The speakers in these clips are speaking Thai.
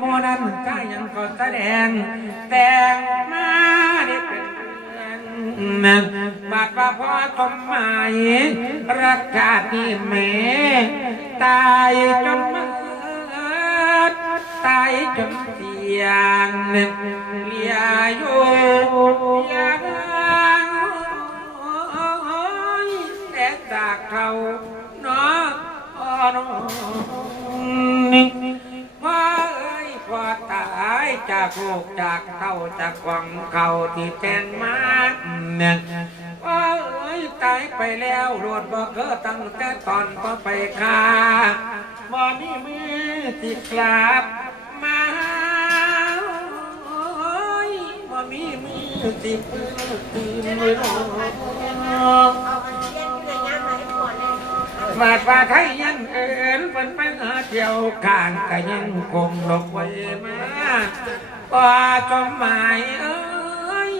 โมนั้นก็ยังก็แสดงแต่งมาด้เป็นเดือนบาดว่าพ่อทมหมายรักชาติแม่ตายจนมื่อตายจนเสียงเลียอยู่เลียแต่จากเขาเนาะอน้อ เอ้ยพ่อตายจากโกจากเต้าจากวังเขาที่แทนมาเนี่ยพ่อเอ้ยตายไปแล้วรวดบ่เกิดตั้งแต่ตอนพ่อไปคาบ่มีมือติดกลับมาโอ้ยบ่มีมือติดตื่นเลย เนาะมาดว่าไทยยังเอินเป็นไปหาเที่ยวกางก็ยังคงหลบไว้มาว่าจมหมายเอ้ย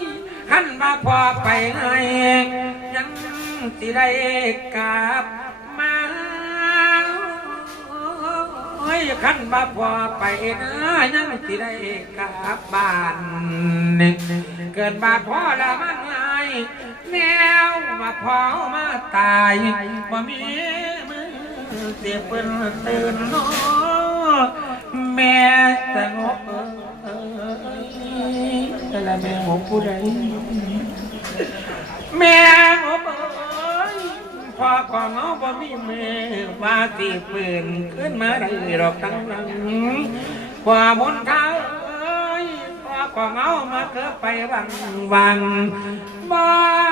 หันมาพอไปให้ยังสิได้กลับมาเอ้ยขันมาพอไปนะยังสิได้กลับบ้านเกินบาดพ่อละมันไงแนวมาพอมาตายบ่มี เสียเปิ้นตื่นนอแม่สงบเอ้ยแต่ละแม่ของผู้ใดแม่ของเอ้ยพ่อของเอาบ่มีมือว่าสิปืนขึ้นมาได้หรอกทั้งหลังความมนต์เขาเอ้ยพ่อของเอามาเกิดไปวังวังบ้า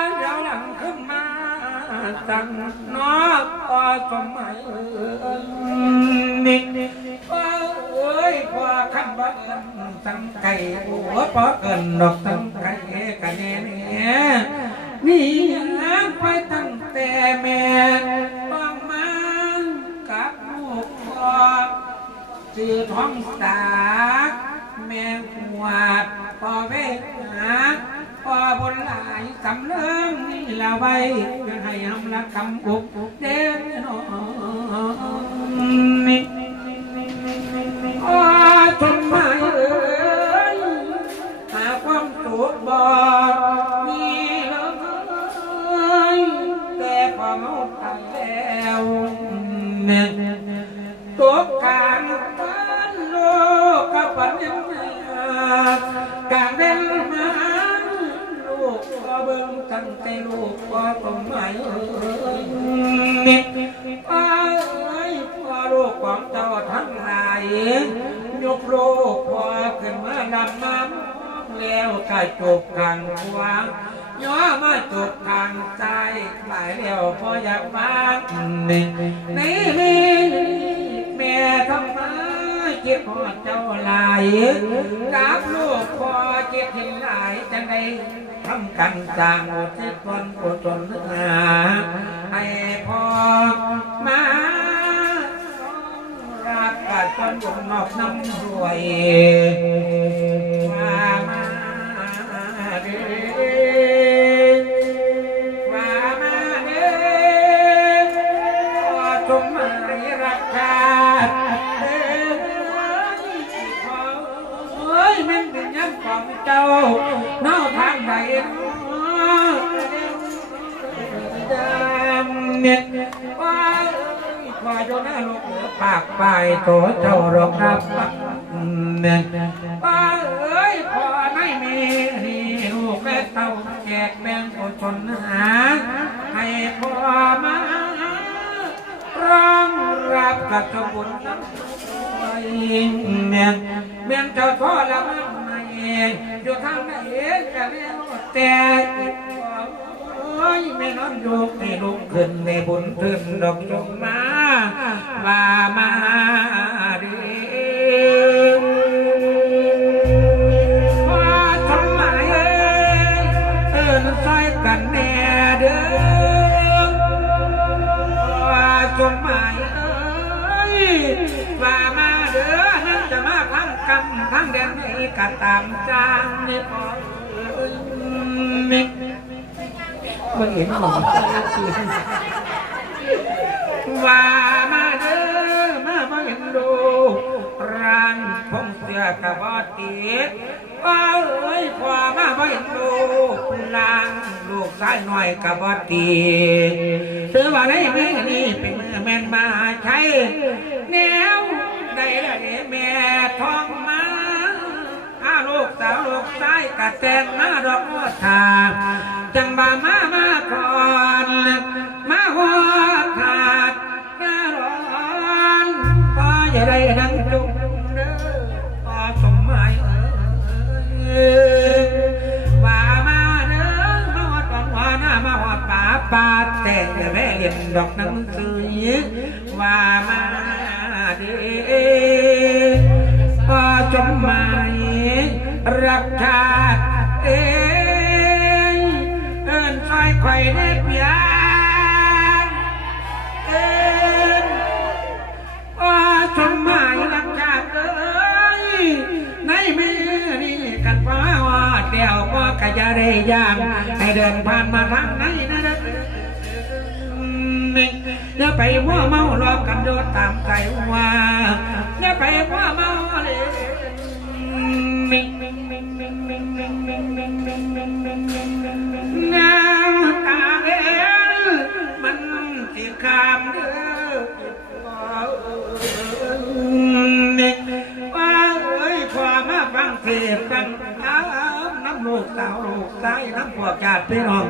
ตั้งนอกพอสมัยนี่ว่าเอ้ยพอคำว่าตั้งใจโอ้พอเกินดอกตั้งใจกันแน่เนี่ยนี่ยังไปตั้งแต่แม่ต้องมากับลูกพ่อสื่อท้องสาแม่หัวดพอเวทหา พอบนหลายสำเริงนี่ละไว้ให้ทำละคำอุกเด่นนอนนี่โอ้ทำไมเอ้ยหาความสุขบ่ ตั้งแต่ลูกก็ต้องไม่เอ้ยนี่ป้าเอ้พ่อลูกของเจ้าทั้งหลายยกโลกพ่อขึ้นมาดำน้ำแล้วก็จบกลางขวางย้อมาจบทางใจหลายแล้วพออยากมาเนี่นี่แม่ทำไม คิดพอเจ้าหลายกับลูกพอคิดเห็นหลายจังไดทำกันจางอุทิศตนกุศลหาให้พอมารักกัดจนบุญนอกน้ำรวย ตัวเจ้ารอกรับเนี่ยว่าเอ้ยพอไม่มีนี่ลูกและเต้าแจกแบ่งคนชนหาให้พ่อมาร้องรับกับขบุญทั้งไว้เมียนเมียนเจ้าพ่อละมันมาเองอยู่ทางไหนจะแม่แต่ ยแม่นอนอยู่ให้ลุกขึ้นในบุญขึ้นดอกจงมาว่ามาเด้อว่าทำไมเอ้ยเอินใส่กันแน่เด้อว่าจงหมายเอ้ยว่ามาเด้อนั่นจะมาทั้งกำทั้งแดนนี้ก็ตามจางนี่พอเอ้ย มิมึงเห็นหมอว่ามาเด้อมามาเห็นดูร่างพงเสียสื้อกะบอตีว่าเอ้ยพ่อมาบ่เห็นลูกลางลูกชายหน้อยกะบอตีถือว่าในมือนี้เป็นมือแม่นมาใช้แนวได้ได้แม่ทองมา อาลูกสาวลูกชายกะแตงมาดอกทาจังบ่ามามาก่อนมาหัวขาดมาร้อนพออย่าได้นั่งจุกเด้อพอสมหมายเอ้ยว่ามาเด้อมาวัดวันวาหน้ามาวัดป่าป่าแต่อย่าแม่เรียนดอกหนังสือว่ามาเด้อพอสมหมาย รักชาติเอ้ยเอิ้นซอยข่อยเด็ดยเอิ้นว่าสมหมายรักชาติเอ้ยในมือนี่กันฟ้าว่าเดี่ยวก็กะจะได้ยางให้เดินผ่านมาทางไหนนะเด้ออย่าไปมัวเมาหลอกันโดดตามใจว่าอย่าไปมัวเมา น้ำตาเอ้ยมันสิขามเด้อว่าเอ้ยพอมาฟังเทศกันน้ำน้ำลูกสาวลูกชายน้ำพวกญาติพี่น้อง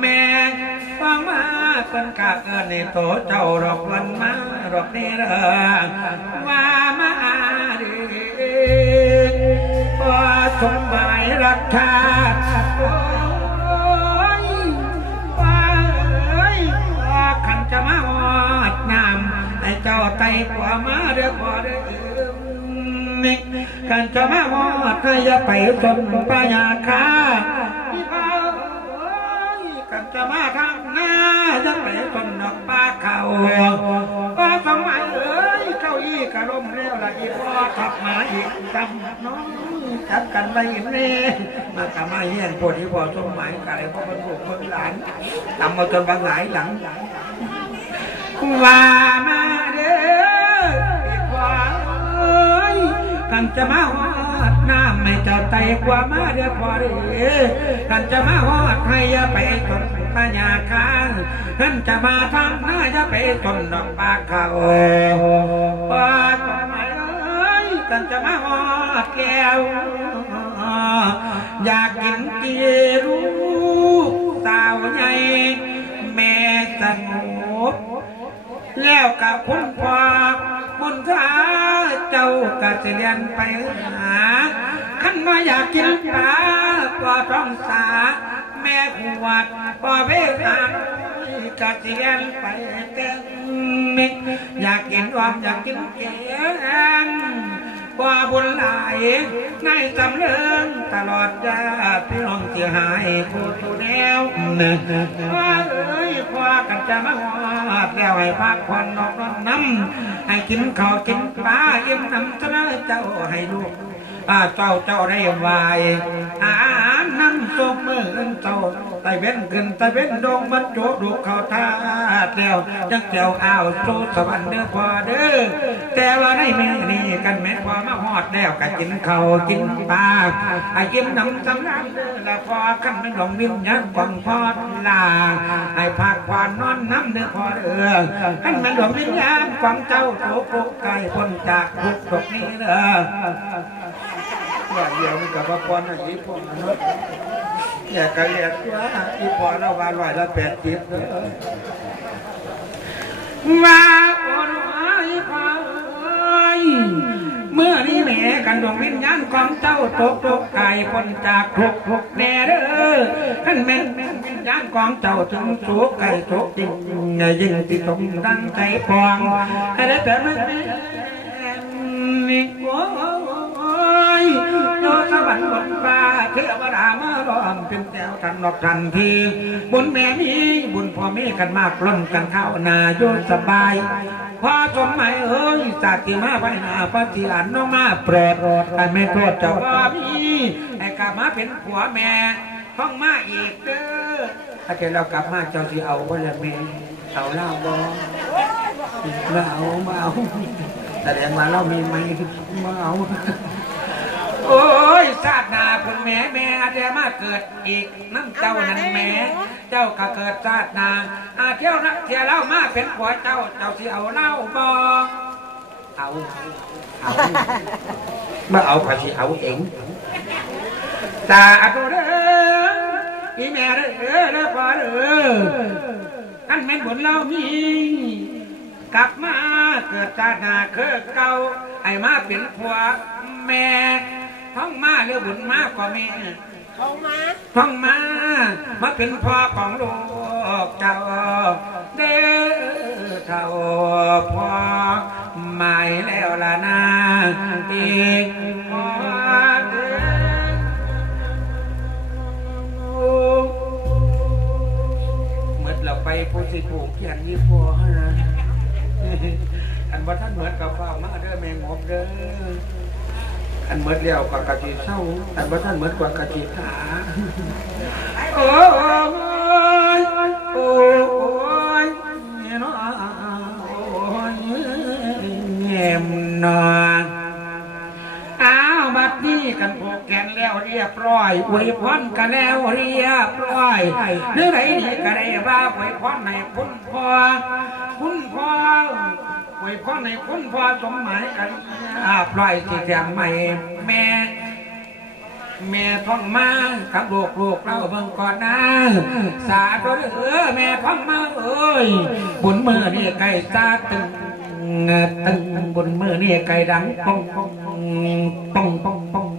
แม่ฟังมาเป็นกาเกินในโตเจ้าดอกวันมาดอกนี่เด้อว่ามา สมหมายรักชาติโอ้ยว่าเอ้ยว่าขันจะมาหอดน้ำให้เจ้าไตกว่ามาเด้อพอเด้อกันจะมาหอดให้อย่าไปจนปัญญาคาพี่เผาเอ้กันจะมาทางหน้าอย่าไปจนดอกปลาเขาป้าสมัยเอ้ย กาอี้กระลมเร็วละอีพ่อทับมาอีกจำน้องจับกันไปเร่มากะมาเฮียนพวกที่พอสมัยกะเลยพ่อเป็นลูกเป็นหลานทำมาจนบางหลายหลังว่ามาเด้อว่าเอ้ยกันจะมาหอดน้ำไม่เจ้าไตกว่ามาเด้อพอเด้อกันจะมาหอดให้อย่าไปจน ปัญญาคางกันจะมาทำหน้าอย่าไปจนดอกปากเขาว่าทำไมเอ้ยกันจะมาหอดแก้วอยากกินกีรู้สาวใหญ่แม่สงบแล้วกับคุณพ่อคุณข้าเจ้าก็จะเรียนไปหาขันมาอยากกินปลาก็ต้องสา ม่ขวดพ่อเวทานก็จะเรียนไปเต็มอยากกินรอมอยากกินแกงว่าบุญหลายในจำเริงตลอดญาพี่น้องเสียหายผู้ผู้แนวว่าเอ้ยพากันจะมาหอดแล้วให้พักผ่อนนอกนอนน้ำให้กินข้าวกินปลาเยี่ยมน้ำเสนอเจ้าให้ลูก ป้าเจ้าเจ้าได้วายอาหารน้ำส้มมือเจ้าไตเว้นขึ้นไตเว้นดงมันโจดูเขาท่าเดียวจังเจ้าอ้าวสู่สวรรค์เด้อพอเด้อแต่ว่าในแม่นี่กันแม่พอมาหอดแล้วก็กินข้าวกินปลาไอ้ยิ้มน้ำสำนักเด้อละพอขันเป็นหลงวิญญาณของพอลาให้พักผ่อนนอนน้ำเด้อพอเด้อขันเป็นหลงวิญญาณของเจ้าโตโกไก่พ้นจากทุกข์ตกนี้เด้อ ว่ากเดียวกับว่าปอนอะยี่ปอนมนุษย์เนี่ยกะเรียกว่าอีปอนเอาวาลอยละแปดสิบเด้อว่าปอนว่าอีปอนเอ้ยเมื่อนี้แหม่กันดวงวิญญาณของเจ้าตกตกไก่พ้นจากทุกทุกแน่เด้อขันแม่นวิญญาณของเจ้าถึงสุขไก่ทุกจริงยิ่งติดตรงดังใจปองให้ได้แต่ไม่มีโอ้ย โยสวรรค์บนฟ้าเทวดามาล้อมเป็นแถวทันนอกทันทีบุญแม่มีบุญพ่อมีกันมากล้นกันเข้านาโยสบายพอสมหมายเอ้ยสาติมาไปหนาพระทีหลานน้องมาโปรดให้ไม่โทษเจ้าว่ามีให้กลับมาเป็นผัวแม่ท้องมาอีกเด้อถ้าเกิดเรากลับมาเจ้าที่เอาบ่ละแม่เอาเหล้าบ่มาเอามาเอาแสดงว่าเรามีไหมมาเอา โอ้ยชาติหนาพุ่นแม่แม่อาจจะมาเกิดอีกน้ำเจ้านั่นแม่เจ้าก็เกิดชาติหนาอาเที่ยวนะเที่ยวเล่ามาเป็นผัวเจ้าเจ้าสิเอาเล่าบ่เอาเอาเมื่อเอาก็สิเอาเองตาอัดเด้ออีแม่เด้อเด้อเด้อพ่อเด้ออันแม่นบุญเรามีกลับมาเกิดชาติหน้าคือเก่าไอ้มาเป็นผัวแม่ ท้องมาเรือบุญมากกว่าแม่เขามาท้องมามาเป็นพ่อของลูกเจ้าเด้อเท่าพ่อไม่แล้วล่ะนะอีกพ่อเด้อเมื่อเราไปผู้สิผูกเขียนยี่ปัวนะ อันว่าท่านเหมือนกับฟ้ามาเด้อแมงงบเด้อ อันเหมือนเลี้ยวกับกะจีเศร้าอันว่าท่านเหมือนกว่ากะจีขาโอ้ยโอ้ยเนาะโอ้ยแง่มนอนอ้าวบัดนี้กันผูกแขนแล้วเรียบร้อยอวยพรกันแล้วเรียบร้อยเนื้อไหนดีก็ได้ว่าอวยพรในคุณพ่อคุณพ่อ ไว้พ่อในคุณพ่อสมหมายกันอาปล่อยที่แดงใหม่แม่ แม่ท้องมากับลูกลูกเราเบิ่งก่อนนะสาธุเออแม่ท้องมาเอ้ยบุญมือนี่ไก่ซาตึงตึงบุญมือนี่ไก่ดังป้องป้องป้องป้องป้อง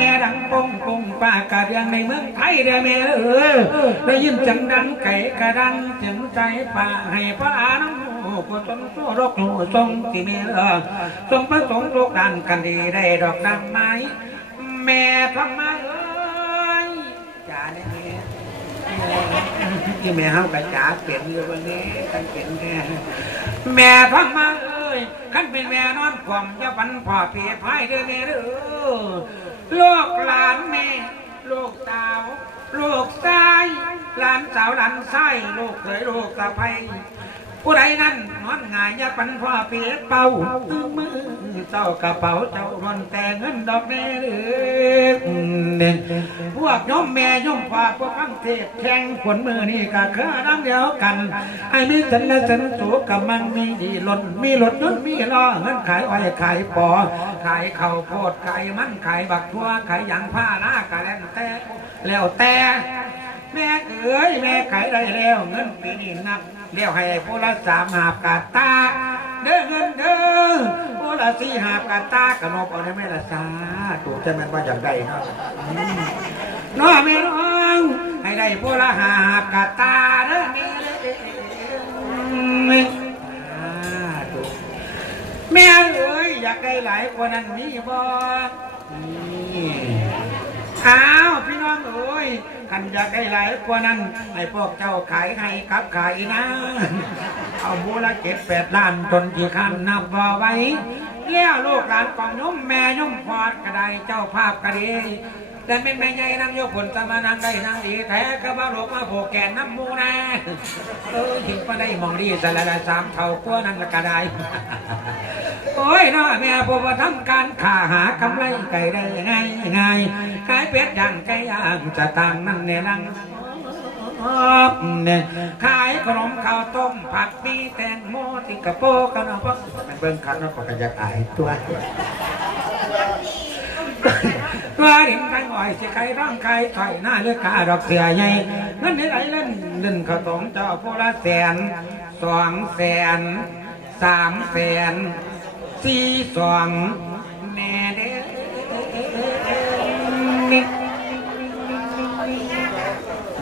แม่ดังปงปงป้ากะเรียงในเมืองไทยเด้อแม่เออได้ยินจังดังไก่กระดังถึงใจป่าให้พระอาน้ำผู้ทรงสู้โรคหนูทรงที่มีเออทรงประสงค์โลกดันกันดีได้ดอกดังไม้แม่ทำมาเอ้ยจ๋าเนี่ยแม่ที่แม่เฮากระจ๋าเปลี่ยนอยู่วันนี้กันเปลี่ยนแม่แม่ทำมาเอ้ยขันเป็นแม่นอนความจะฝันพ่อเพียพายเด้อแม่เด้อ หลานสาวหลานไส้ลูกเคยลูกสะใภ้ผู้ใดนั้นนอนหงายยาปันพ่อเปียเป่ามือเจ้ากระเป๋าเจ้ารอนแต่เงินดอกแน่เลือพวกโยมแม่โยมพ่อพวกฟังเทศแข่งผลมือนี่ก็คือน้ำเดียวกันไอ้มีสันและสันสูกับมันมีดีหล้นมีรถยนต์มีล้อเงินขายอ้อยขายปอขายข้าวโพดขายมันขายบักทั่วขายยางผ้าหน้ากะแล้วแต่แล้วแต่ แม่เอ๋ยแม่ขายได้แล้วเงินปีนี้นับเลี้ยวให้ผู้ละสามหาบกาตาเด้อเงินเด้อผู้ละสี่หาบกาตากระนบเอาได้ไหมละสาถูกใจมันว่าอย่างใดเนาะน้อแม่น้องให้ได้ผู้ละหาหาบกาตาเด้อแม่อ่าถูกแม่เอ๋ยอยากได้หลายกว่านั้นมีบ่อ้าวพี่น้องเอ้ย คันอยากได้หลายกว่านั้นให้พวกเจ้าขายให้กับขายนะ เอาบูละเจ็ดแปดล้านจนที่คันนับบ่ไว้แล้วลูกหลานกองยมแม่ยมพอดก็ไดเจ้าภาพกระดี แต่เป็นแม่ใหญ่นั่งโยกผลสมานังได้นั่งดีแท้ก็บ่าลูกมาโผแกนน้ำมูนะเออถึงก็ได้มองดีสละละสามเท่ากว่านั้นละก็ได้โอ้ยน้อแม่พวกทำการขาหากำไรไก่ได้ง่ายง่ายขายเป็ดย่างไก่ย่างจะต่างนั่นในรังเนี่ยขายขนมข้าวต้มผักมีแตงโมติกระโปกันเอาพักเบิ่งคันเนาะก็จะขายตัว ว่าดินไปหน่อยสิใครร่างกายถอยหน้าเลือกขาดอกเสียใหญ่เงินนี่ไหลเล่นเล่นข้าวต้มเจ้าพวกละแสนสองแสนสามแสนสี่สองแม่เด้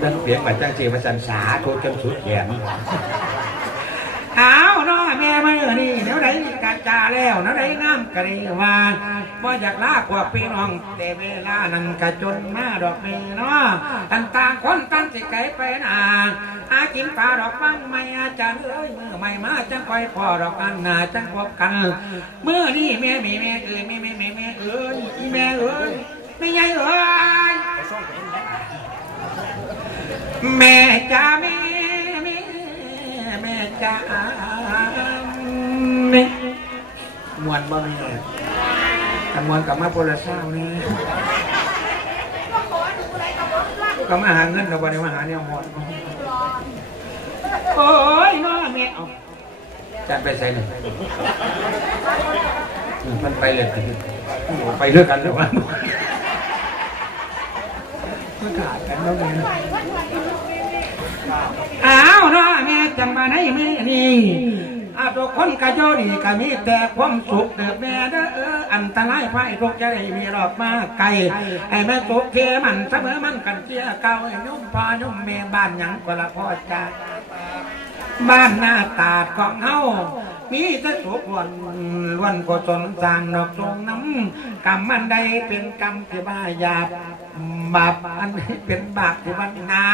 ดังเสียงมาจ้างเสียมาสันสาโทจนสุดแขน เอาเนาะแม่มาเออนี่เดี๋ยวไหนกาจาแล้วเดี๋ยวไหนงามกะรีว่าบ่อยากลากว่าพี่น้อง แต่เวลานั้นกะจนมาดอกนี่เนาะอันต่างคนต่างสิไกลไปนาหากินปลาดอกฟังไม่อาจารย์เอ้ยมือไม่มาจังคอยพอดอกกันนาจังพบกันเมื่อนี่แม่มีแม่เอ้ยแม่แม่แม่แม่เอ้ยแม่เอ้ยแม่ใหญ่เอ้ยแม่จ้าแม่ แม่แม่จ้าวนบ่แม่กันมวนกับมาโพลเศร้านี่ก็มาหาเงินเราบ่ได้มาหาเนี่ยหมดโอ้ยน้อแม่เอาจันไปใส่เลยมันไปเลยไปเลือกกันหรือว่าประกาศกันแล้วแม่อ้าวน้อแม่ จังมาไหนแม่นี่อาทุกคนกะโยนี่ก็มีแต่ความสุขเด้อแม่เด้อเอออันตรายไฟทุกจะได้มีรอบมาไกลไอ้แม่ตุกเทมันเสมอมันกันเจียเก่าไอ้นุ่มพ่อนุ่มแม่บ้านหยังก็ละพ่อจ้าบ้านหน้าตาดของเฮามีแต่สุขวันวันก็จนสร้างดอกจงน้ำกรรมมันใดเป็นกรรมที่บ้าหยาบบาปอันนี้เป็นบาปที่วันหนา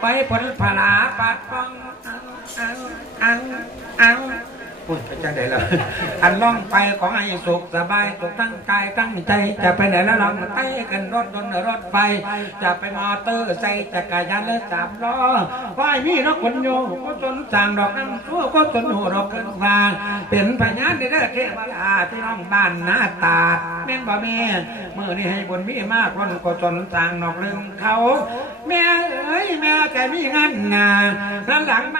ไปผลผลาปาดฟองอังอั งอังพูดไปจังไดล่ะอันล่องไปของไอ้สุขสบายสุขทั้งกายทั้งใจ จะไปไหนแล้วลองไต้กันรถยนรถไฟ จะไปมอเตอร์ใส่จักรยานและสามล้อว่ายมีรถคนโยก็จนสั่งดอกน้ำชั่วก็จนหัวดอกเกินฟางเป็นพยานในเด้อเทวดาที่น้องบ้านหน้าตาแม่นบ่แม่เมื่อนี้ให้บนมีมากคนก็จนสั่งดอกเรื่องเขา แม่เอ้ยแม่แกมีงานงานหลังมา